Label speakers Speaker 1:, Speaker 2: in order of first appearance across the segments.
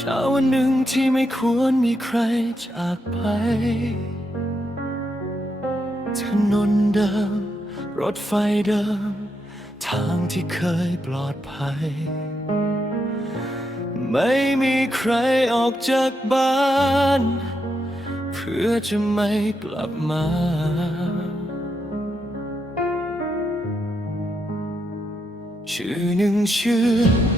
Speaker 1: ช้าวันหนึ่งที่ไม่ควรมีใครจากไป ถนนเดิม รถไฟเดิม ทางที่เคยปลอดภัย ไม่มีใครออกจากบ้าน เพื่อจะไม่กลับมา ชื่อหนึ่งชื่อ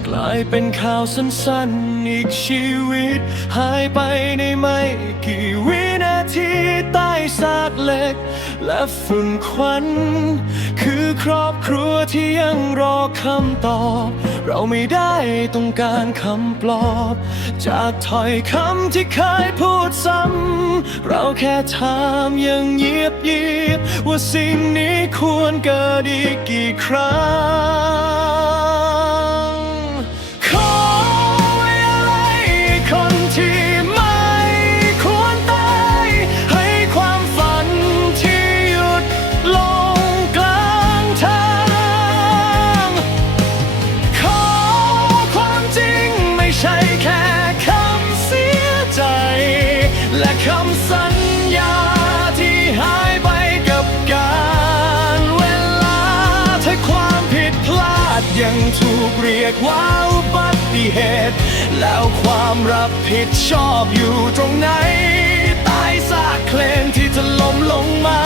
Speaker 1: กลายเป็นข่าวสั้นๆ อีกชีวิต หายไปในไม่กี่วินาทีใต้ซากเหล็ก และฝุ่นควัน คือครอบครัวที่ยังรอคำตอบ เราไม่ได้ต้องการคำปลอบ จากถ้อยคำที่เคยพูดซ้ำ เราแค่ถามยังเยียบยีบว่าสิ่งนี้ควรเกิดอีกกี่ครั้ง กว่าอุบัติเหตุ แล้วความรับผิดชอบอยู่ตรงไหนใต้ซากเคลนที่ถล่มลงมา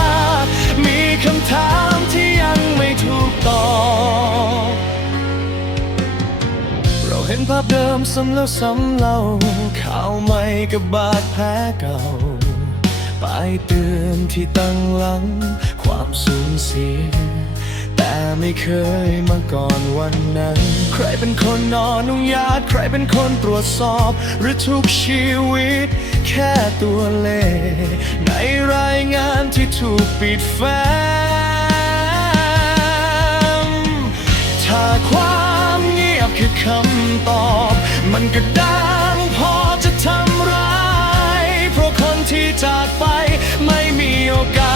Speaker 1: มีคำถามที่ยังไม่ถูกตอบ เราเห็นภาพเดิมซ้ำแล้วซ้ำเล่าข่าวใหม่กับบาดแผลเก่าป้ายเตือนที่ตั้งหลัง ความสูญเสีย ไม่เคยมาก่อนวันนั้น ใครเป็นคนนอนนุญาตใครเป็นคนตรวจสอบ หรือทุกชีวิต แค่ตัวเลขในรายงานที่ถูกปิดแฟ้มถ้าความเงียบคือคำตอบ มันก็ดังพอจะทำร้าย เพราะคนที่จากไปไม่มีโอกาส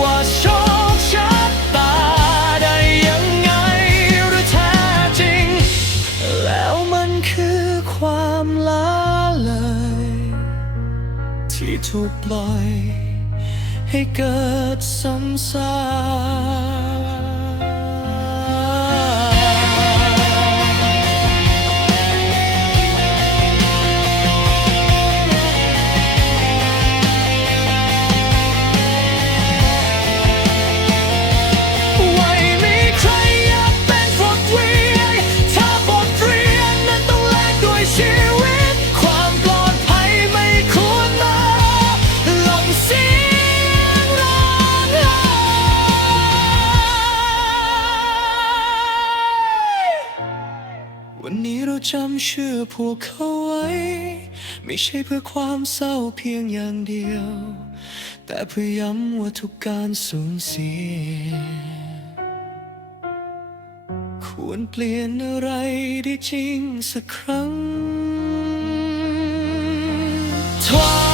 Speaker 1: ว่าโชคชะตาได้ยังไงหรือแท้จริง แล้วมันคือความลาเลย ที่ถูกปล่อย ให้เกิดซ้ำซาก วันนี้เราจำชื่อพวกเขาไว้ ไม่ใช่เพื่อความเศร้าเพียงอย่างเดียว แต่เพื่อย้ำว่าทุกการสูญเสีย ควรเปลี่ยนอะไรได้จริงสักครั้งทวา